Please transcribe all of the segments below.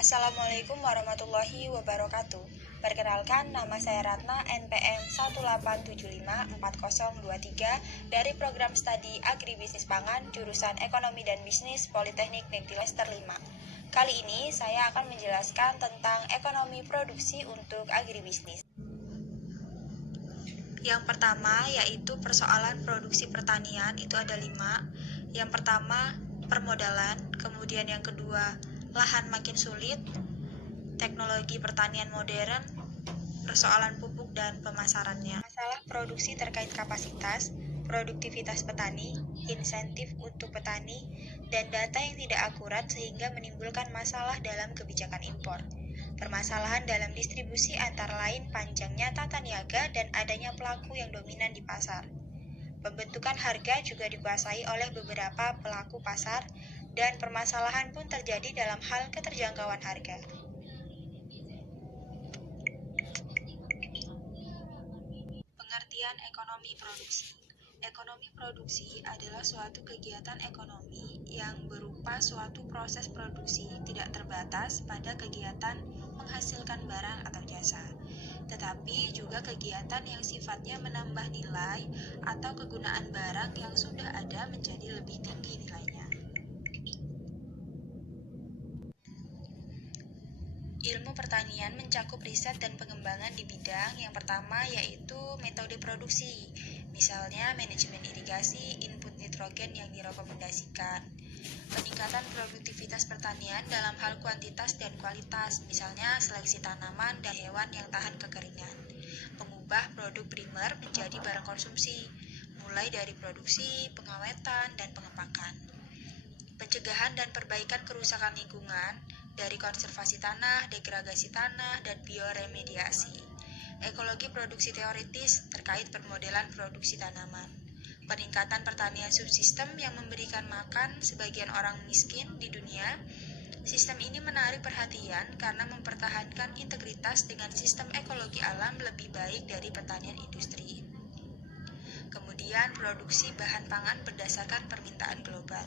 Assalamualaikum warahmatullahi wabarakatuh. Perkenalkan, nama saya Ratna, NPM 1875403 dari program studi Agribisnis Pangan, jurusan Ekonomi dan Bisnis Politeknik Negeri Semester 5. Kali ini saya akan menjelaskan tentang ekonomi produksi untuk agribisnis. Yang pertama yaitu persoalan produksi pertanian, itu ada 5. Yang pertama, permodalan. Kemudian yang kedua, lahan makin sulit, teknologi pertanian modern, persoalan pupuk dan pemasarannya. Masalah produksi terkait kapasitas, produktivitas petani, insentif untuk petani, dan data yang tidak akurat sehingga menimbulkan masalah dalam kebijakan impor. Permasalahan dalam distribusi antara lain panjangnya tata niaga dan adanya pelaku yang dominan di pasar. Pembentukan harga juga dikuasai oleh beberapa pelaku pasar, dan permasalahan pun terjadi dalam hal keterjangkauan harga. Pengertian ekonomi produksi. Ekonomi produksi adalah suatu kegiatan ekonomi yang berupa suatu proses produksi tidak terbatas pada kegiatan menghasilkan barang atau jasa, tetapi juga kegiatan yang sifatnya menambah nilai atau kegunaan barang yang sudah ada menjadi lebih tinggi nilainya. Ilmu pertanian mencakup riset dan pengembangan di bidang yang pertama yaitu metode produksi, misalnya manajemen irigasi, input nitrogen yang direkomendasikan. Peningkatan produktivitas pertanian dalam hal kuantitas dan kualitas, misalnya seleksi tanaman dan hewan yang tahan kekeringan. Mengubah produk primer menjadi barang konsumsi, mulai dari produksi, pengawetan, dan pengepakan. Pencegahan dan perbaikan kerusakan lingkungan dari konservasi tanah, degradasi tanah, dan bioremediasi. Ekologi produksi teoritis terkait permodelan produksi tanaman. Peningkatan pertanian subsistem yang memberikan makan sebagian orang miskin di dunia. Sistem ini menarik perhatian karena mempertahankan integritas dengan sistem ekologi alam lebih baik dari pertanian industri. Kemudian produksi bahan pangan berdasarkan permintaan global.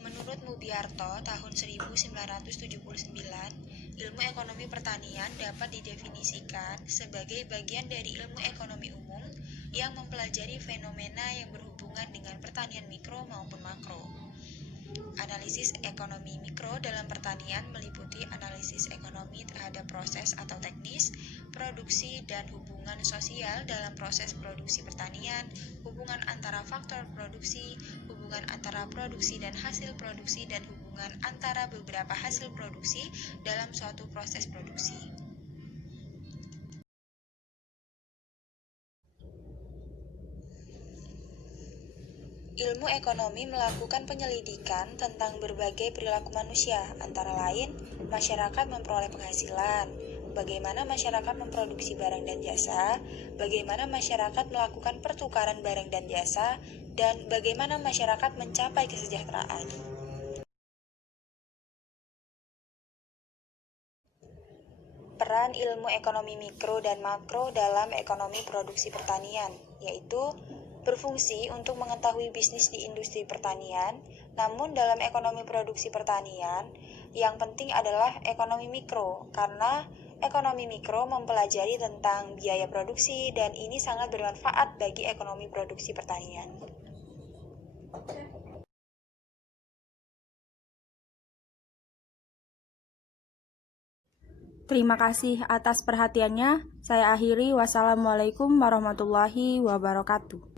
Menurut Mubiarto tahun 1979, ilmu ekonomi pertanian dapat didefinisikan sebagai bagian dari ilmu ekonomi umum yang mempelajari fenomena yang berhubungan dengan pertanian mikro maupun makro. Analisis ekonomi mikro dalam pertanian meliputi analisis ekonomi terhadap proses atau teknis, produksi, dan hubungan sosial dalam proses produksi pertanian, hubungan antara faktor produksi, hubungan antara produksi dan hasil produksi, dan hubungan antara beberapa hasil produksi dalam suatu proses produksi. Ilmu ekonomi melakukan penyelidikan tentang berbagai perilaku manusia, antara lain masyarakat memperoleh penghasilan, bagaimana masyarakat memproduksi barang dan jasa, bagaimana masyarakat melakukan pertukaran barang dan jasa, dan bagaimana masyarakat mencapai kesejahteraan. Peran ilmu ekonomi mikro dan makro dalam ekonomi produksi pertanian, yaitu berfungsi untuk mengetahui bisnis di industri pertanian, namun dalam ekonomi produksi pertanian, yang penting adalah ekonomi mikro, karena ekonomi mikro mempelajari tentang biaya produksi dan ini sangat bermanfaat bagi ekonomi produksi pertanian. Terima kasih atas perhatiannya. Saya akhiri. Wassalamualaikum warahmatullahi wabarakatuh.